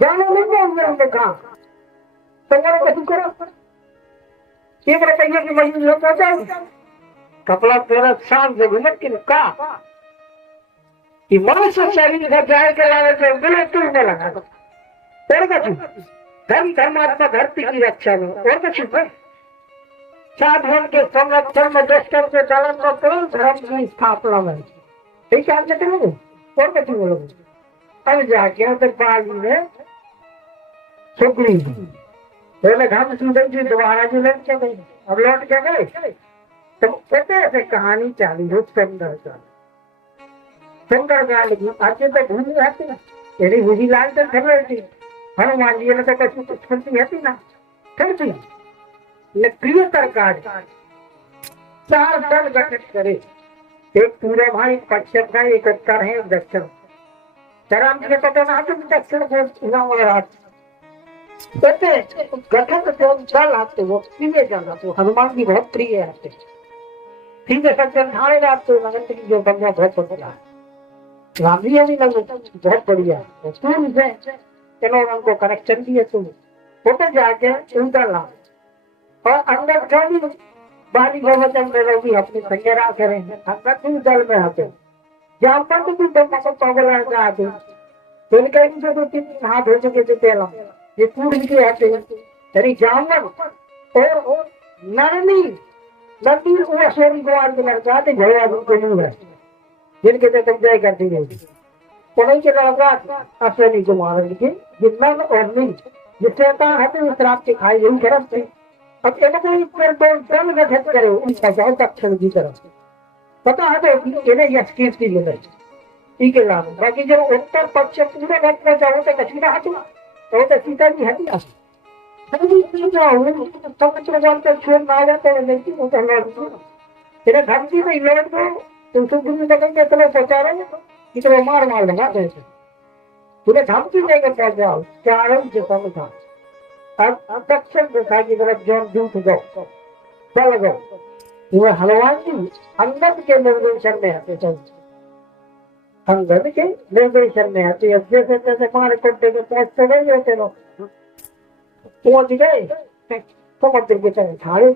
जाने नहीं हमने कहा तुम्हारे कभी करो 1 रुपये की मजदूरी हो जाए कपड़ा तेरा शाम से घूमत के का कि मनुष्य शरीर का जाए के लावे तो बिल्कुल तू न लगा और कछु धर्म धर्मात्मा धरती की रक्षा में और कछु है साधन के संरक्षण में दुष्कर के दलन को तुरंत धर्म की स्थापना में ठीक है आपसे करेंगे और कछु बोलोगे अब जाके तो बाली में सुगड़ी पहले घाम सुंदर जी दोबारा जो लौट के गए अब लौट के गए तो कहते ऐसे कहानी चाली हो सुंदर गाल की आगे तो भूमि आती ना तेरी भूजी लाल तो खबर रहती हनुमान जी ने तो कछु कुछ सुनती रहती ना थी प्रिय सरकार 4 दल गठित करे एक पूरा भाई पश्चिम का एक उत्तर है दक्षिण चराम जी के पता ना तो दक्षिण को नाम वाला कहते गठन जो दल आते वो प्रिय जन आते हनुमान जी बहुत प्रिय आते ठीक है सज्जन थाने आते नगर की जो बंदा बहुत बढ़िया राम जी नहीं लगे बहुत बढ़िया तुम से चलो उनको कनेक्शन दिए तुम फोटो जाके उनका लाभ और अंदर कभी बाली गोवर्धन में भी अपनी संज्ञा करेंगे अंदर दल में आते जहाँ पर भी तो पागल आते तो इनका इनसे 2-3 हाथ हो चुके थे पहला ये टूट के आते यानी जानवर और नरनी नदी वो शेरी कुमार के लड़का थे झगड़ा को नहीं है जिनके तो तुम जय करती रही पुणे के लड़का अश्विनी कुमार के जितना और नहीं जिससे है तो उस रात के खाई यही तरफ से अब इनको ऊपर तो दल गठित करे उनका जाओ दक्षिण की तरफ पता है तो इन्हें यश की मिले ठीक है लाभ बाकी जब उत्तर पक्ष पूरे घटना चाहो तो दक्षिणा हटना तो सीता जी हटी छोड़ ना जाते तेरे घर की नहीं लौट को तुम सुख में कहेंगे चलो पहुंचा रहे कि तो मार लगा तूने धमकी देकर पहुंच जाओ चारों दिशा में था अब दक्षिण दिशा की तरफ जो दूत गो चल गो वो हनुमान जी अंगद के निर्देशन में आते चलते अंगद के निर्देशन में आते जैसे जैसे हमारे कोटे के पहुंचते गए होते लोग पहुंच गए समुद्र के तरह ठाड़े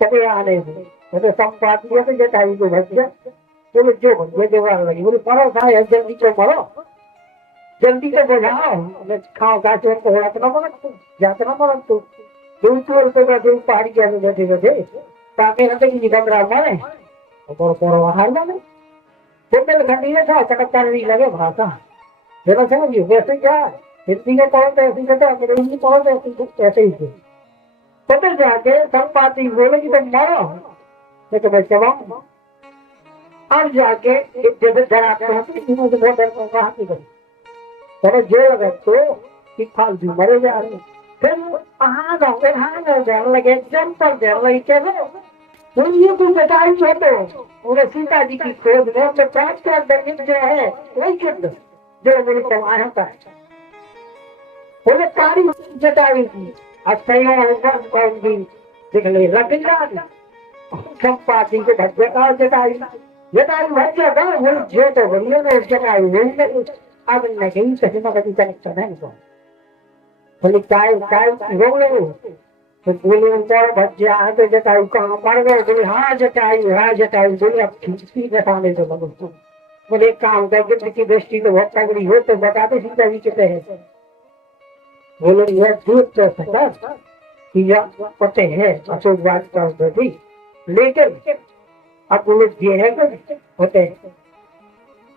तभी आने तो संपादियों से जटाई को भज गया बोले जो भज गए लगी बोले पढ़ो खाए जल्दी को पढ़ो जल्दी से बुझाओ खाओ का चोर को जातना पड़ा तो दूसरे रुपये का पहाड़ी के बैठे बैठे ताकि रहते कि निकल रहा माने और हार माने तो खंडी में था चटकता नहीं लगे भाषा जरा समझिए वैसे क्या हिंदी का पढ़ो तो ऐसी कहते अंग्रेजी पढ़ो तो ऐसे ही थे पता जाके संपाती बोले कि तुम मारो मैं तो मैं चबाऊंगा अब जाके एक जगह डराते हैं तो बहुत डर को कहा नहीं करें तेरे जो लगे तो कि फालतू मरे जा रहे फिर डर लगे जम पर डर लगे कैसे ये तो बताई छोटे पूरे सीता जी की खोज में तो 5 दर्जन जो है वही युद्ध जो मेरे कमाया होता है बोले कारी जटाई की अस्थाई देख ले लग संपाती को भज्जता जटाई भज्जता वो जो तो बोलिए ना जटाई वही अब नहीं सही ना कभी कनेक्शन है इनको बोले काय रोक ले तो बोले ऊपर भज्जा है तो जटाई कहाँ पड़ गए बोले हाँ जटाई बोले अब खींचती जटाने तो लगो बोले एक काम कर गिद्ध की दृष्टि तो बहुत तगड़ी हो तो बता दो सीता जी कितने हैं बोले यह दूध तो सका कि यह पते हैं अशोक बात का भी लेकिन अब बोले ये है होते हैं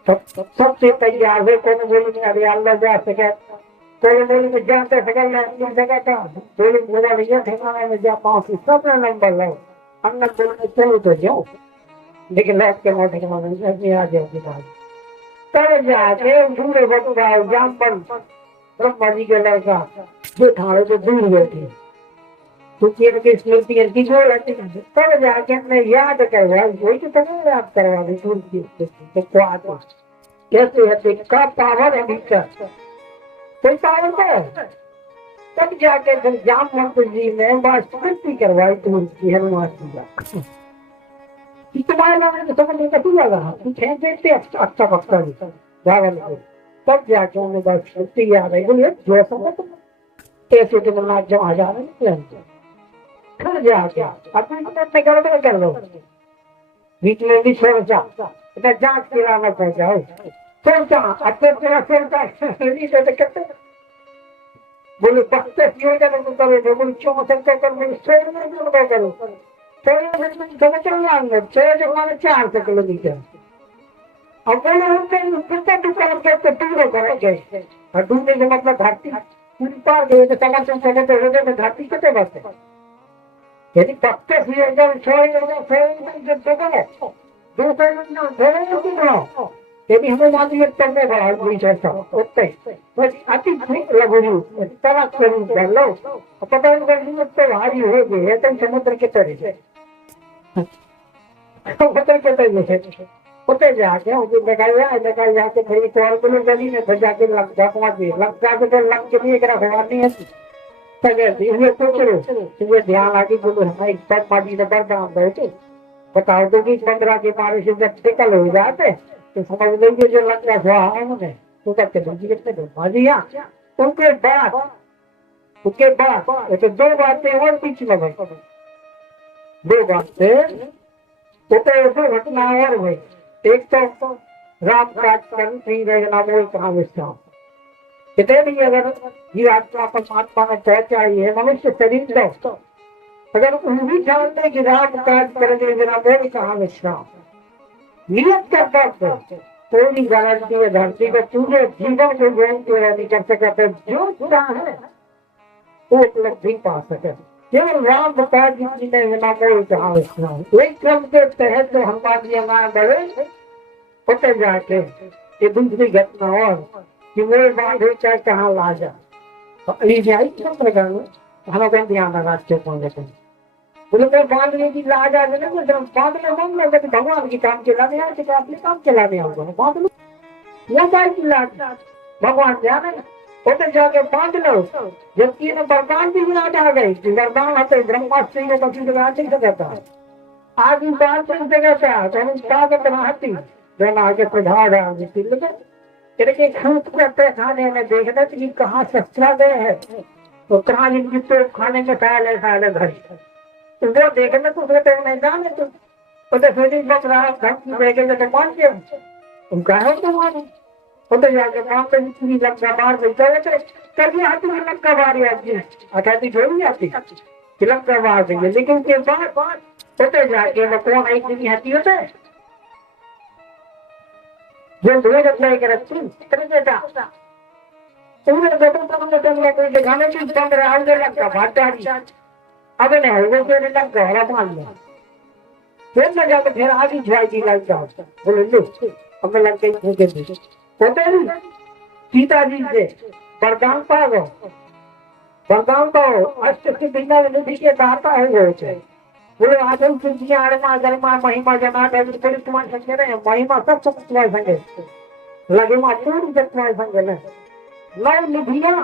सबसे तैयार है कौन बोले अरे अल्लाह जा सके कोई बोले जानते सके जगह था बोले बोला भैया ठिकाने में जा पाँच सब नंबर लो अन्ना बोले चलो तो जाओ लेकिन लैट के मोटे के मामले आ जाओगे बाद तब जाके दूर बटुआ जाम पर ब्रह्मा जी के लड़का जो ठाड़े तो दूर बैठे तो के स्मृति की जो लड़की तब जाके हमने याद करवा वही तो तब याद करवा दी दूर की तो क्या कैसे है का पावर है भीतर कोई पावर तो तब जाके फिर जाम मंत्र जी ने बात स्मृति करवाई दूर की हनुमान जी का तुम्हारे नाम तो समझ में कभी लगा तू खेल देखते अच्छा पक्का जागल को तब जाके उन्हें बस छुट्टी आ गई। बोलिए जो समय तुम ऐसे तो मिलना जमा जा रहे हैं फिर जाके अपनी मदद में गड़बड़ कर लो बीच में भी छोड़ जा जांच किराना पहुंचाओ फिर क्या अच्छे तेरा फिर का नहीं तो करते बोले पक्के योजना को करो जो बोले क्यों सकते कर बोले शहर में भी मदद करो शहर में समझ चल जाएंगे शहर जो हमारे 4 किलोमीटर अब बोले हमने कितना दुकान करते पूरे करेंगे और दूसरे के मतलब घाटी पूरी पार गए तो समझ चले तो हृदय में घाटी कितने बचते यदि पक्के योजना शहर में जब जगह दूसरे यदि हमें माध्यम करने वाला कोई ऐसा होते बस अति लगू तरह स्वरूप कर लो पता नहीं तो भारी हो गए तो समुद्र के तरह समुद्र के तरह होते जाके उनकी लगाया जाके फिर एक और बोले गली में फिर जाके लग जाके तो लग के भी एक रखवार नहीं है सगे सोच रहे तुम्हें ध्यान आगे बोलो हमारे सब पार्टी ने बरदाम बैठे बताओ तो कि 15 के बारिश से जब टिकल हो जाते तो समझ लीजिए जो लग रहा है उन्हें तो कहते कितने भाजिया उनके बाद तो 2 बातें और बीच में भाई 2 बातें तो घटना और भाई एक तो राम काज कर नहीं रहना बोल कहा विश्वास कहते नहीं अगर जीवात्मा परमात्मा में तय चाहिए मनुष्य शरीर दो अगर उन्हीं जानते कि राम काज करेंगे बिना बोल कहा विश्वास नियत करता कोई गारंटी है धरती को पूरे जीवन को ज्ञान पूरा नहीं कर सकता जो चाहे वो उपलब्धि पा सके केवल राम बता जिन्हें बिना बोल कहा विश्वास एक क्रम के तहत तो हमारी ना बढ़े होते जाके ये दूसरी घटना और कि वो बांधे चाहे कहाँ ला जा आई क्यों प्रकार में हमें ध्यान राज्य पहुंचे बोले मैं बांधने की ला जा बांधने मन में भगवान की काम चलाने आए अपने काम चलाने आऊंगा बांध लो यह बात की लाट भगवान जाने होते जाके बांध लो जबकि वरदान भी याद आ गई वरदान होते ब्रह्मास्त्र को कभी लगा नहीं सकता आज इस बात पर जगह पे जन आगे प्रधान लगे खूब करते खाने में देखना कि कहाँ सस्ता गए है तो कहाँ जिनकी तो खाने में साले घर तो वो देखना तो नहीं जाने तो बच रहा घर की बेटे तो मान के तुम कहो तो मानो होते जाके वहां पे पूरी लंका बार कर दिया हाथी में लंका बार आती अठाती थोड़ी आती लंका बार देंगे लेकिन उसके बाद होते जाके वो कौन एक दिन हाथी होता है जो रोज अप्लाई करती कर देता पूरे कोई दिखाने की बंद रहा लंका भाटा अब नहीं वो फिर लंका हरा मान लिया फिर न जाके फिर आगे जाएगी लंका बोले लो अब लंका ही फूके दी होते नहीं सीता जी से वरदान पाओ अष्ट सिद्धि निधि के दाता है वो बोले आदम सिद्धियां अरमा गरमा महिमा जनाट है फिर तुम्हारे संगे रहे महिमा सब तुम्हारे संगे लगे मां पूरी तुम्हारे संगे नव निधियां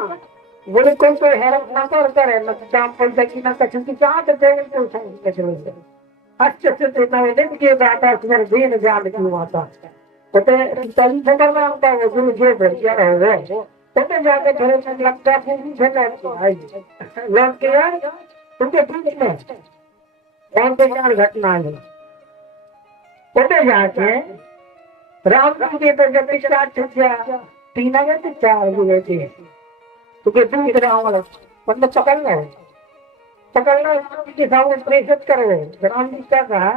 बोले कोई तो हैरत ना करे न दाम पैसा की ना कछु की चाह तो देने को संगे चलो अष्ट सिद्धि निधि के दाता तुम्हारे दीन जान की माता पता तली खबर में आता वो गुरु जो भैया है पता जाके घर में लगता पूरी झगड़ा आई लग के यार तुमके बीच में कौन से चार घटना है पता जाके राम जी के तो जब स्टार्ट हो गया 3 आ गए थे 4 हुए थे तो के दूध राम मतलब पकड़ना राम के सामने प्रेषित करो राम जी क्या कहा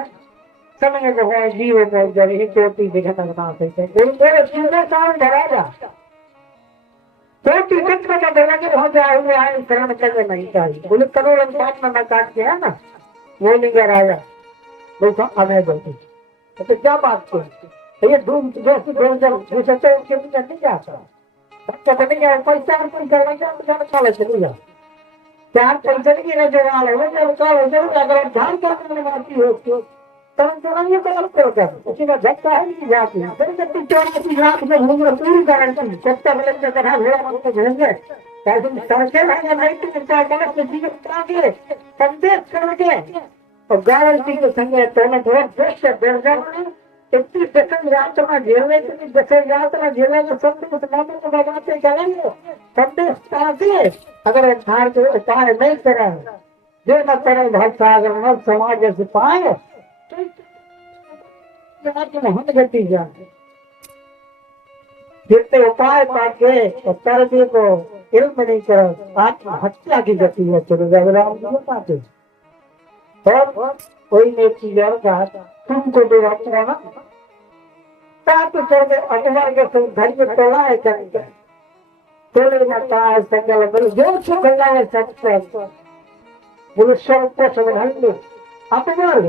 समय को है जीव में जब ही चोटी दिखना बना सकते गुरु मेरे सीधे सामने डरा जा चोटी कितना का डरा के हो जाए हुए आए शरण करने नहीं चाहिए बोले करोड़ बात में काट के है ना वो नहीं कर आया देखो हमें बोलती तो क्या बात की ये धूम जैसे धूम जब घुसते उसके भी नहीं जाता बच्चा तो नहीं गया पैसा करना क्या चले चली जा 4 पैसे की ना जो वाले वो जब काल हो अगर ध्यान करने वाली हो तो ये गलत करता उसी का झटका है नहीं जाती फिर जब 84 लाख में घूम रहा पूरी गारंटी सत्ता मिले तो कहा घोड़ा मत घूमेंगे तुम सड़के रहेंगे नहीं तो चिंता गलत में जीवन पाओगे संदेश करके और गारंटी के संगे तो ना थोड़ा देश से बेरजा इतनी जैसे यात्रा झेलने इतनी जैसे यात्रा झेलने में सब कुछ नामों को बताते चलेंगे संदेश पाते अगर धार को उपाय नहीं करा जो न करे भक्त अगर न समाज से पाए तो हम गति जाए जितने उपाय पाके तो तरबी को इल्म नहीं करो आत्महत्या की गति है चलो राम जी पाते और कोई नेकी का तुमको भी रखना ना ताप चढ़ अगला के घर में तोला है चढ़ तोले जाता है संगल बोले जो सुख है सत्य बोले सब को संभाल लो अपमान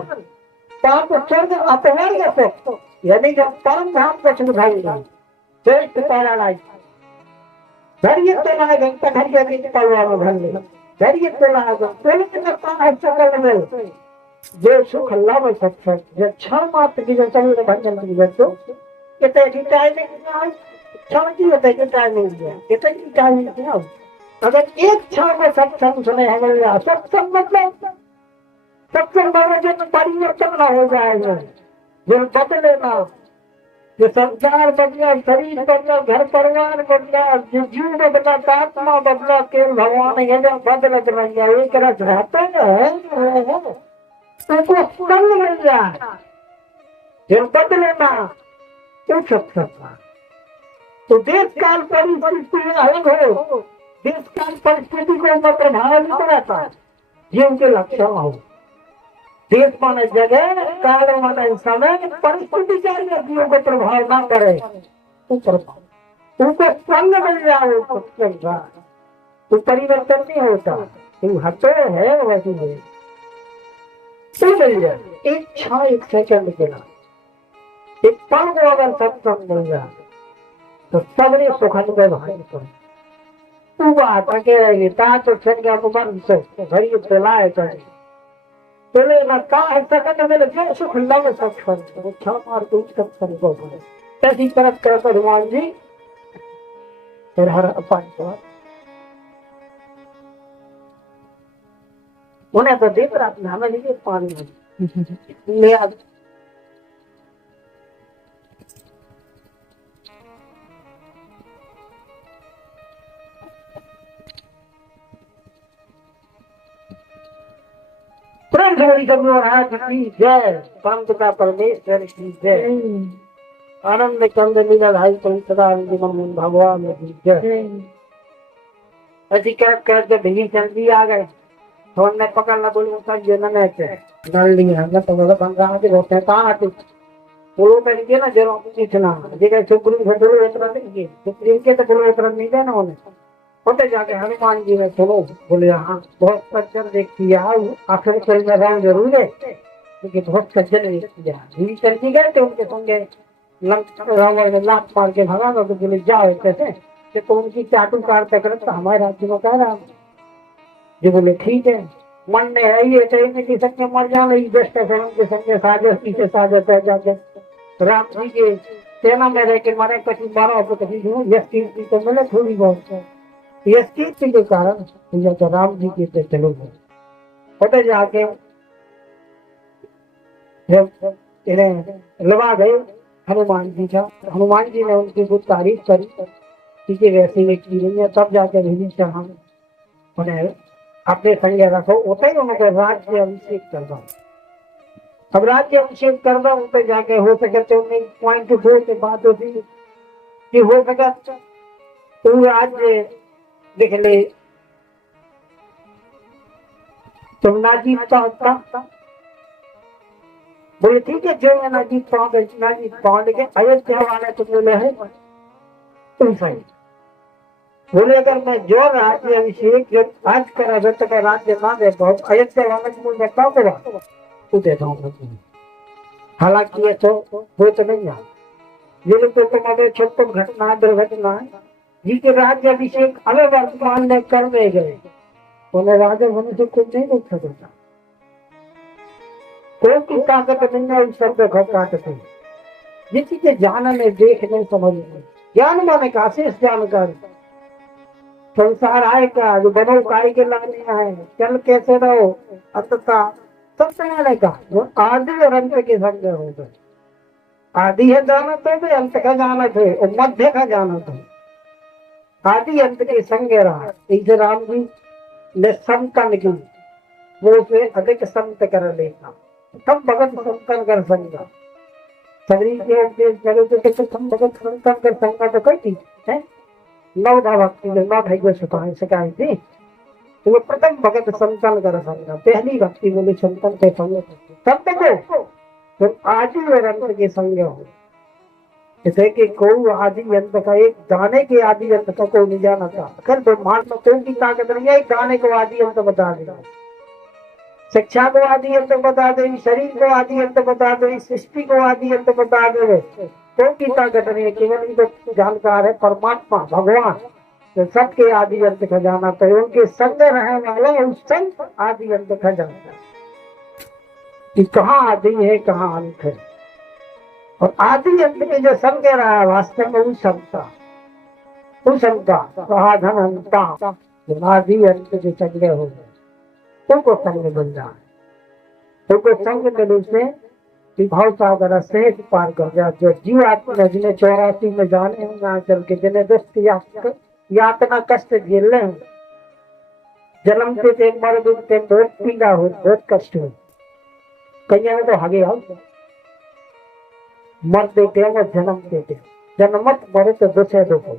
ताप चढ़ अपमान के तो यानी जब परम धाम को संभाल लो श्रेष्ठ पारायण धैर्य तो लाएगा धैर्य की तलवार में भर ले धैर्य तो लाएगा तोले जाता है संगल में जो सुख लाभ सकता जो क्षण मात्र की जो चल भजन की जो कितने की टाइमिंग क्षण की होते कि टाइमिंग दिया कितने की टाइमिंग दिया अगर एक क्षण में सत्संग सुने हमें सत्संग मतलब सत्संग में जो परिवर्तन ना हो जाएगा जो बदले ना जो संसार बदला शरीर बदला घर परिवार बदला जो जीव बदला आत्मा बदला केवल भगवान ये बदलत नहीं है एक रस रहते हैं तो संग मिल जाए जो बदले ना तो सत्संग तो देश काल परिस्थिति अलग हो देश काल परिस्थिति को मैं प्रभाव नहीं रहता जीव के लक्षण हो देश माने जगह काल माने समय परिस्थिति चाहिए जीव को प्रभाव ना करे उनको संग मिल जाए तो परिवर्तन नहीं होता तो हटो है वैसे नहीं मिल जाए एक क्षण एक सेकंड के लिए एक पल को अगर सत्संग मिल जाए तो सबने सुखद व्यवहार करें तू बात अकेले तो संज्ञा को बंद से घड़ी चलाए चले चले ना का है सेकंड में जो सुख लव सत्संग क्षण और कुछ सत्संग को बोले ऐसी तरफ कर हनुमान जी फिर हर अपान उन्हें तो देख रहा था हमें नहीं पानी ले आ जय पंत का परमेश्वर की जय आनंद कंद लीला भाई सदा जीवन भगवान की जय ऐसी कर जब भीषण जी आ गए थोड़ने पकड़ना बोली उसका जन्म है नल लिया है तो बोला बंगा के होते हैं कहां आते बोलो मैं के ना जरो इतना जगह सुप्रीम फेडरल इतना नहीं सुप्रीम के तो बोलो इतना नहीं देना उन्हें होते जाके हनुमान जी ने सुनो बोले हाँ बहुत सज्जन व्यक्ति है आखिर चल में रहना जरूर है लेकिन बहुत सज्जन व्यक्ति है भीषण जी गए थे उनके संगे रावण ने लात मार के भगा तो बोले जाओ कैसे तो उनकी चाटू काटते करते हमारे राज्य में कह रहा जी बोले ठीक है मन में है ये चाहिए कि संग मर जाना बेस्ट है के संग साजस से साजस है जाके राम जी के सेना में रह के मारे कभी मारा तो कभी यश कीर्ति तो मिले थोड़ी बहुत यश कीर्ति के कारण तो राम जी के चलो होते जाके जब इन्हें लगा गए हनुमान जी का हनुमान जी ने उनकी कुछ तारीफ करी ठीक है वैसे व्यक्ति नहीं है तब जाके विभीषण उन्हें अपने संज्ञा रखो होता ही उनको राज्य अभिषेक कर दो अब राज्य अभिषेक कर दो उन पे जाके हो सके तो पॉइंट टू से बात होती कि हो सका तो राज्य देख ले तुम नाजीत पाओ बोले ठीक है जो मैं नाजीत पाओ लेकिन अयोध्या वाले तो बोले है तुम सही बोले अगर मैं जो राज्य अभिषेक आज करा जब तक राज्य ना दे पाऊँ अयोध्या वाले को मैं क्या करा तू देता हूँ हालांकि ये तो वो तो नहीं है ये लोग तो तुम्हारे छोटे घटना दुर्घटना है जिसके राज्य अभिषेक हमें वर्तमान में कर दे गए उन्हें राजा होने से कुछ नहीं देख सकता कोई की ताकत नहीं है इस सब पे काटते जिसकी के जानने देखने समझने ज्ञान माने का शेष जानकारी संसार आएगा जो बनो काय के लाने है चल कैसे रहो अंततः सब चलाने का जो आदि और अंत के संग होगा आदि है जाना तो भी अंत का जाना थे और मध्य का जाना था। आदि अंत के संग रहा इस राम जी ने संतन की वो से अधिक संत कर लेना तब भगत संतन कर संगा शरीर के उपदेश करे तो कैसे हम भगत संतन कर संगा तो कही है नवधा भक्ति में नौ ढाई सिखाई थी तो वो प्रथम भगत संतन कर संगा पहली भक्ति बोली संतन के संग संत को तो आदि और अंत के संग हो जैसे कि कोई आदि अंत का एक दाने के आदि अंत का कोई नहीं जाना था अगर ब्रह्मांड में कोई की ताकत नहीं है एक दाने को आदि अंत बता देगा शिक्षा को आदि अंत बता दे शरीर को आदि अंत बता दे सृष्टि को आदि अंत बता दे कोई की ताकत नहीं है केवल इनको जानकार है परमात्मा भगवान तो सबके आदि अंत का जाना तो उनके संग रहने वाला उस संत आदि अंत का जानता कि कहाँ आदि है कहाँ अंत है और आदि अंत के जो संग रहा है वास्तव में उस संता साधन अंता आदि अंत के संग हो गए उनको संग बन जाए उनको संग मिलने से विभाव सागर सहज पार कर जाए जो जीव आत्मा जिन्हें 84 में जाने हैं चल के जिन्हें दुष्ट यातना कष्ट झेल रहे हैं जन्मते थे एक बार दूसरे बहुत पीड़ा हो बहुत कष्ट हो कहीं में तो आगे आओ मर देते हैं वो जन्म देते जन्मत मरे तो दूसरे दुख हो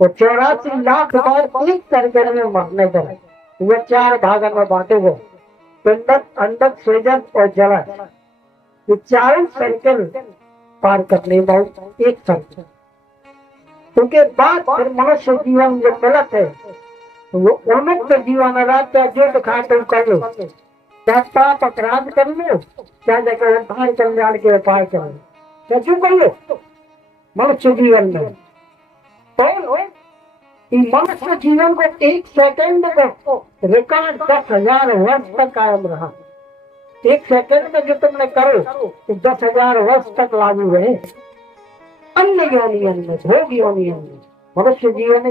वो 84 लाख बार एक सर्कल में मरने पर वह 4 भागों में बांटे हुए पिंडक अंडक सृजन और जलन ये चारों सर्कल पार करने बहुत एक सर्कल उनके बाद फिर मनुष्य जीवन जो गलत है वो उन्मुक्त जीवन रात जो दिखा तुम कर लो क्या पाप अपराध कर लो क्या जगह उद्धार कल्याण के उपाय कर लो क्या जो कर लो मनुष्य जीवन में तो मनुष्य जीवन को एक सेकंड को रिकॉर्ड 10,000 वर्ष तक कायम रहा एक सेकंड में जो तुमने करो तो 10,000 वर्ष तक लागू रहे अन्य योनि अन्य भोग योनि अन्य मनुष्य जीवन